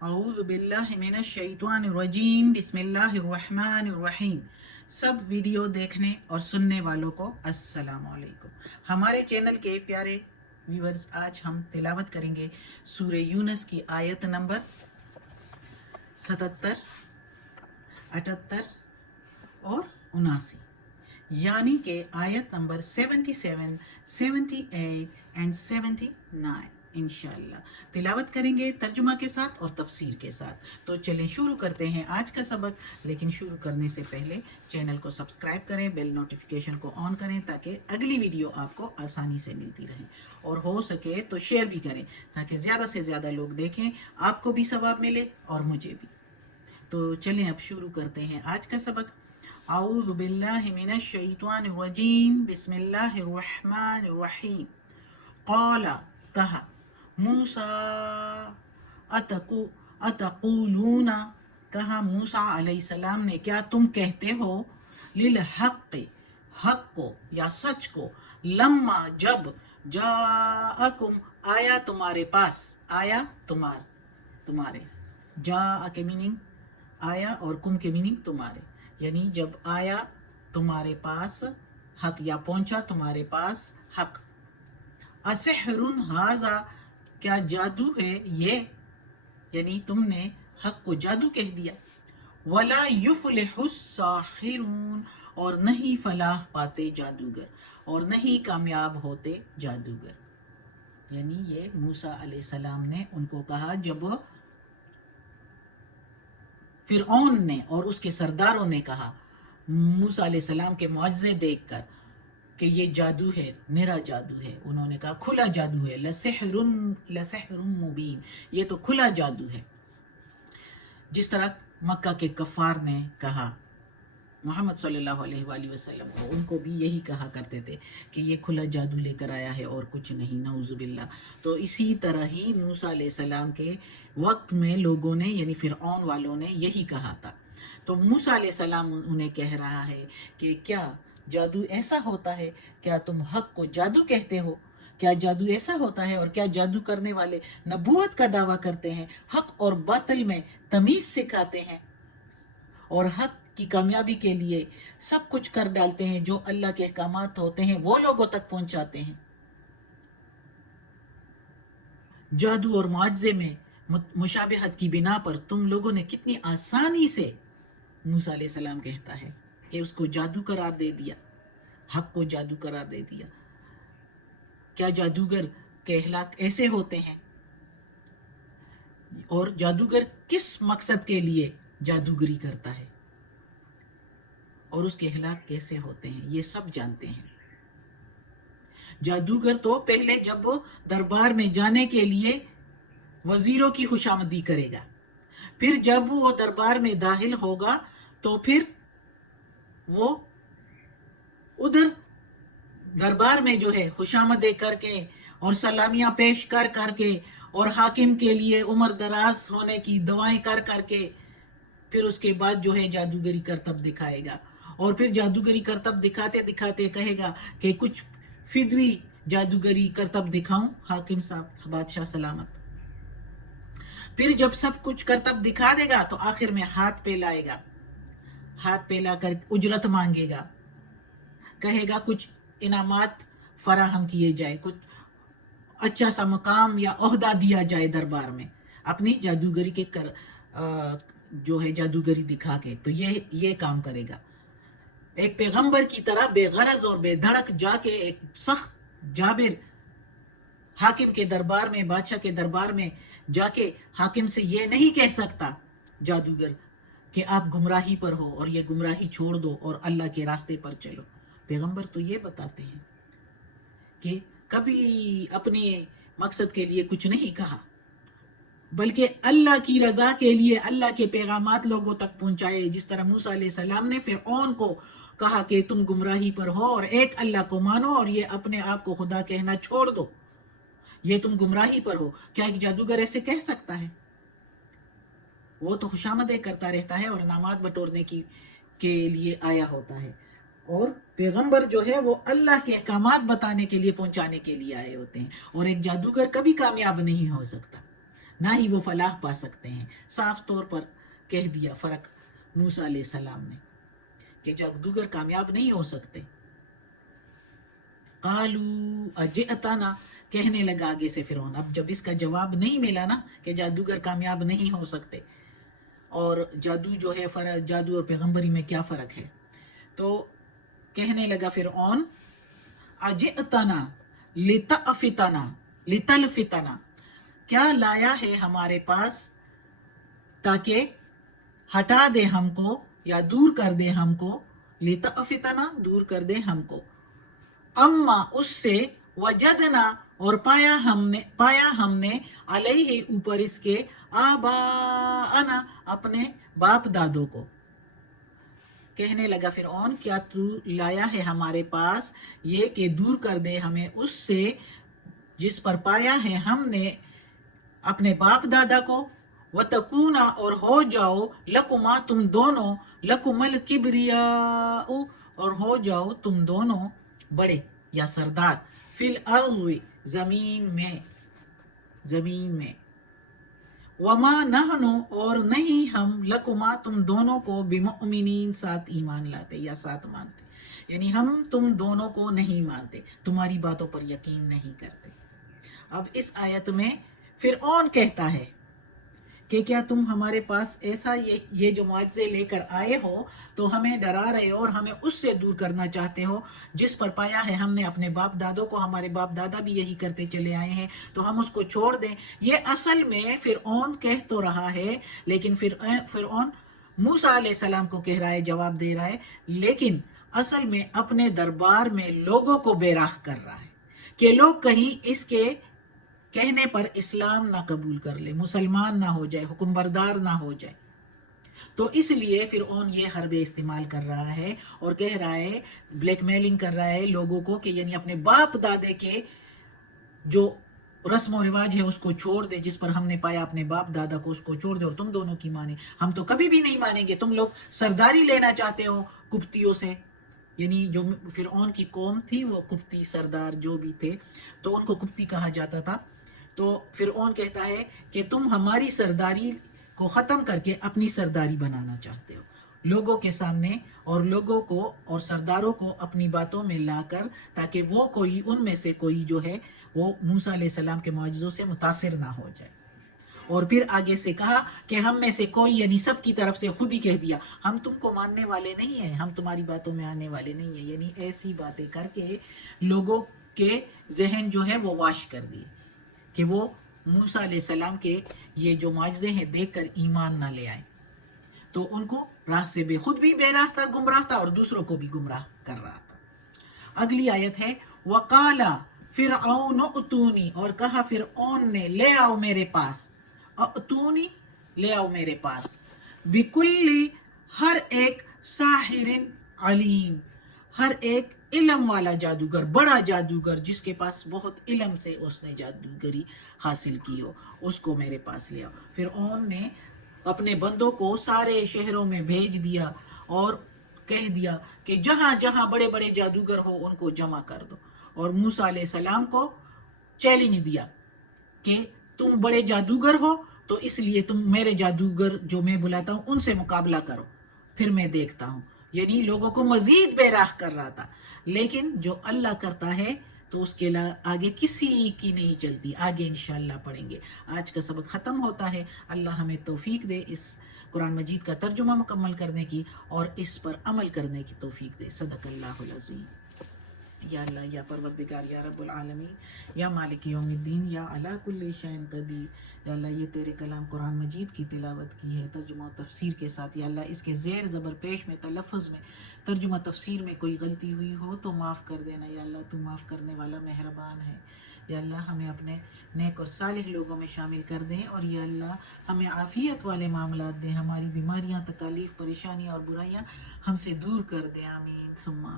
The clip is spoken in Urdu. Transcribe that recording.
اعوذ باللہ من الشیطان الرجیم بسم اللہ الرحمن الرحیم۔ سب ویڈیو دیکھنے اور سننے والوں کو السلام علیکم۔ ہمارے چینل کے پیارے ویورز، آج ہم تلاوت کریں گے سورہ یونس کی آیت نمبر 77، 78 اور 79، یعنی کہ آیت نمبر 77، 78 اینڈ 79 انشاءاللہ تلاوت کریں گے ترجمہ کے ساتھ اور تفسیر کے ساتھ۔ تو چلیں شروع کرتے ہیں آج کا سبق، لیکن شروع کرنے سے پہلے چینل کو سبسکرائب کریں، بیل نوٹیفیکیشن کو آن کریں تاکہ اگلی ویڈیو آپ کو آسانی سے ملتی رہے، اور ہو سکے تو شیئر بھی کریں تاکہ زیادہ سے زیادہ لوگ دیکھیں، آپ کو بھی ثواب ملے اور مجھے بھی۔ تو چلیں اب شروع کرتے ہیں آج کا سبق۔ اعوذ باللہ من الشیطان الرجیم بسم اللہ الرحمن الرحیم۔ قال، کہا، موسیٰ اتقولون، کہا موسیٰ علیہ السلام نے، کیا تم کہتے ہو، للحق، حق کو یا سچ کو، لما جب، جاءکم آیا تمہارے پاس، آیا تمہارے، جاء کے میننگ آیا اور کم کے میننگ تمہارے، یعنی جب آیا تمہارے پاس حق یا پہنچا تمہارے پاس حق۔ اسحر ھذا، کیا جادو ہے یہ، یعنی تم نے حق کو جادو کہہ دیا۔ ولا یفلح الساحرون، اور نہیں فلاح پاتے جادوگر، اور نہیں کامیاب ہوتے جادوگر۔ یعنی یہ موسیٰ علیہ السلام نے ان کو کہا جب فرعون نے اور اس کے سرداروں نے کہا موسیٰ علیہ السلام کے معجزے دیکھ کر کہ یہ جادو ہے، نرا جادو ہے، انہوں نے کہا کھلا جادو ہے، لسحر مبین، یہ تو کھلا جادو ہے۔ جس طرح مکہ کے کفار نے کہا محمد صلی اللہ علیہ وآلہ وسلم کو، ان کو بھی یہی کہا کرتے تھے کہ یہ کھلا جادو لے کر آیا ہے اور کچھ نہیں، نعوذ باللہ۔ تو اسی طرح ہی موسیٰ علیہ السلام کے وقت میں لوگوں نے، یعنی فرعون والوں نے یہی کہا تھا۔ تو موسیٰ علیہ السلام انہیں کہہ رہا ہے کہ کیا جادو ایسا ہوتا ہے، کیا تم حق کو جادو کہتے ہو، کیا جادو ایسا ہوتا ہے، اور کیا جادو کرنے والے نبوت کا دعویٰ کرتے ہیں، حق اور باطل میں تمیز سکھاتے ہیں، اور حق کی کامیابی کے لیے سب کچھ کر ڈالتے ہیں، جو اللہ کے احکامات ہوتے ہیں وہ لوگوں تک پہنچاتے ہیں۔ جادو اور معجزے میں مشابہت کی بنا پر تم لوگوں نے کتنی آسانی سے، موسیٰ علیہ السلام کہتا ہے کہ اس کو جادو قرار دے دیا، حق کو جادو قرار دے دیا۔ کیا جادوگر کے اخلاق ایسے ہوتے ہیں، اور جادوگر کس مقصد کے لیے جادوگری کرتا ہے، اور اس کے اخلاق کیسے ہوتے ہیں، یہ سب جانتے ہیں۔ جادوگر تو پہلے جب دربار میں جانے کے لیے وزیروں کی خوشامدی کرے گا، پھر جب وہ دربار میں داخل ہوگا تو پھر وہ ادھر دربار میں جو ہے خوشامدیں کر کے اور سلامیاں پیش کر کے اور حاکم کے لیے عمر دراز ہونے کی دعائیں کر کے پھر اس کے بعد جو ہے جادوگری کرتب دکھائے گا، اور پھر جادوگری کرتب دکھاتے دکھاتے کہے گا کہ کچھ فدوی جادوگری کرتب دکھاؤں حاکم صاحب، بادشاہ سلامت۔ پھر جب سب کچھ کرتب دکھا دے گا تو آخر میں ہاتھ پہ لائے گا، ہاتھ پہ لا کر اجرت مانگے گا، کہے گا کچھ انعامات فراہم کیے جائے، کچھ اچھا سا مقام یا عہدہ دیا جائے دربار میں، اپنی جادوگری کے جو ہے جادوگری دکھا کے، تو یہ کام کرے گا۔ ایک پیغمبر کی طرح بے غرض اور بے دھڑک جا کے ایک سخت جابر حاکم کے دربار میں، بادشاہ کے دربار میں جا کے حاکم سے یہ نہیں کہہ سکتا جادوگر کہ آپ گمراہی پر ہو اور یہ گمراہی چھوڑ دو اور اللہ کے راستے پر چلو۔ پیغمبر تو یہ بتاتے ہیں کہ کبھی اپنے مقصد کے لیے کچھ نہیں کہا، بلکہ اللہ کی رضا کے لیے اللہ کے پیغامات لوگوں تک پہنچائے۔ جس طرح موسیٰ علیہ السلام نے فرعون کو کہا کہ تم گمراہی پر ہو اور ایک اللہ کو مانو اور یہ اپنے آپ کو خدا کہنا چھوڑ دو، یہ تم گمراہی پر ہو۔ کیا ایک جادوگر ایسے کہہ سکتا ہے؟ وہ تو خوشامدیں کرتا رہتا ہے اور انعامات بٹورنے کے لیے آیا ہوتا ہے، اور پیغمبر جو ہے وہ اللہ کے احکامات بتانے کے لیے، پہنچانے کے لیے آئے ہوتے ہیں، اور ایک جادوگر کبھی کامیاب نہیں ہو سکتا۔ نہ ہی وہ فلاح پا سکتے ہیں. صاف طور پر کہہ دیا فرق موسیٰ علیہ السلام نے کہ جادوگر کامیاب نہیں ہو سکتے. قالوا اجئتنا، کہنے لگا آگے سے فرعون، اب جب اس کا جواب نہیں ملا نا کہ جادوگر کامیاب نہیں ہو سکتے اور جادو جو ہے جادو اور پیغمبری میں کیا فرق ہے، تو کہنے لگا فرعون اجئتنا لتلفتنا، کیا لایا ہے ہمارے پاس تاکہ ہٹا دے ہم کو یا دور کر دے ہم کو، لتلفتنا دور کر دے ہم کو، اما اس سے، وجدنا اور پایا ہم نے علیہ اوپر اس کے، آباءنا اپنے باپ دادوں کو. کہنے لگا فرعون کیا تو لایا ہے ہمارے پاس یہ کہ دور کر دے ہمیں اس سے جس پر پایا ہے ہم نے اپنے باپ دادا کو، وَتَكُونَ اور ہو جاؤ، لَكُمَا تم دونوں، لَكُمَ الْكِبْرِيَاءُ اور ہو جاؤ تم دونوں بڑے یا سردار، فی الارض زمین میں، وما نحن اور نہیں ہم، لکما تم دونوں کو، بمؤمنین ساتھ ایمان لاتے یا ساتھ مانتے، یعنی ہم تم دونوں کو نہیں مانتے، تمہاری باتوں پر یقین نہیں کرتے. اب اس آیت میں فرعون کہتا ہے کہ کیا تم ہمارے پاس ایسا یہ جو معجزے لے کر آئے ہو تو ہمیں ڈرا رہے ہو اور ہمیں اس سے دور کرنا چاہتے ہو جس پر پایا ہے ہم نے اپنے باپ دادوں کو، ہمارے باپ دادا بھی یہی کرتے چلے آئے ہیں تو ہم اس کو چھوڑ دیں. یہ اصل میں فرعون کہہ تو رہا ہے، لیکن فرعون موسیٰ علیہ السلام کو کہہ رہا ہے، جواب دے رہا ہے، لیکن اصل میں اپنے دربار میں لوگوں کو بے راہ کر رہا ہے کہ لوگ کہیں اس کے کہنے پر اسلام نہ قبول کر لے، مسلمان نہ ہو جائے، حکم بردار نہ ہو جائے. تو اس لیے فرعون یہ حرب استعمال کر رہا ہے اور کہہ رہا ہے، بلیک میلنگ کر رہا ہے لوگوں کو کہ یعنی اپنے باپ دادے کے جو رسم و رواج ہے اس کو چھوڑ دے، جس پر ہم نے پایا اپنے باپ دادا کو اس کو چھوڑ دے اور تم دونوں کی مانے. ہم تو کبھی بھی نہیں مانیں گے، تم لوگ سرداری لینا چاہتے ہو قبطیوں سے، یعنی جو فرعون کی قوم تھی وہ قبطی سردار جو بھی تھے تو ان کو قبطی کہا جاتا تھا. تو فرعون کہتا ہے کہ تم ہماری سرداری کو ختم کر کے اپنی سرداری بنانا چاہتے ہو لوگوں کے سامنے، اور لوگوں کو اور سرداروں کو اپنی باتوں میں لا کر تاکہ وہ کوئی ان میں سے کوئی جو ہے وہ موسیٰ علیہ السلام کے معجزوں سے متاثر نہ ہو جائے. اور پھر آگے سے کہا کہ ہم میں سے کوئی، یعنی سب کی طرف سے خود ہی کہہ دیا ہم تم کو ماننے والے نہیں ہیں، ہم تمہاری باتوں میں آنے والے نہیں ہیں، یعنی ایسی باتیں کر کے لوگوں کے ذہن جو ہے وہ واش کر دیے کہ وہ موسیٰ علیہ السلام کے یہ جو معجزے ہیں دیکھ کر ایمان نہ لے آئیں. تو ان کو راہ سے خود بھی بے راہ تھا، گمراہ تھا، اور دوسروں کو بھی گمراہ کر رہا تھا. اگلی آیت ہے وَقَالَ فِرْعَوْنُ اُتُونِی، اور کہا فرعون نے لے آؤ میرے پاس، اتونی لے آؤ میرے پاس، بِكُلِّ ہر ایک ساحر علیم، ہر ایک علم والا جادوگر، بڑا جادوگر جس کے پاس بہت علم سے اس نے جادوگری حاصل کی ہو، اس کو میرے پاس لے آؤ. فرعون نے اپنے بندوں کو سارے شہروں میں بھیج دیا اور کہہ دیا کہ جہاں جہاں بڑے بڑے جادوگر ہو ان کو جمع کر دو، اور موسیٰ علیہ السلام کو چیلنج دیا کہ تم بڑے جادوگر ہو تو اس لیے تم میرے جادوگر جو میں بلاتا ہوں ان سے مقابلہ کرو، پھر میں دیکھتا ہوں. یعنی لوگوں کو مزید بے راہ کر رہا تھا، لیکن جو اللہ کرتا ہے تو اس کے آگے کسی کی نہیں چلتی. آگے انشاءاللہ پڑھیں گے. آج کا سبق ختم ہوتا ہے. اللہ ہمیں توفیق دے اس قرآن مجید کا ترجمہ مکمل کرنے کی اور اس پر عمل کرنے کی توفیق دے. صدق اللہ العظیم. یا اللہ، یا پروردگار، یا رب العالمین، یا مالک یوم الدین، یا علی کل شیء قدیر. یا اللہ یہ تیرے کلام قرآن مجید کی تلاوت کی ہے ترجمہ و تفسیر کے ساتھ. یا اللہ اس کے زیر زبر پیش میں، تلفظ میں، ترجمہ تفسیر میں کوئی غلطی ہوئی ہو تو معاف کر دینا. یا اللہ تو معاف کرنے والا مہربان ہے. یا اللہ ہمیں اپنے نیک اور صالح لوگوں میں شامل کر دیں، اور یا اللہ ہمیں عافیت والے معاملات دیں، ہماری بیماریاں، تکالیف، پریشانیاں اور برائیاں ہم سے دور کر دیں. آمین ثم آمین.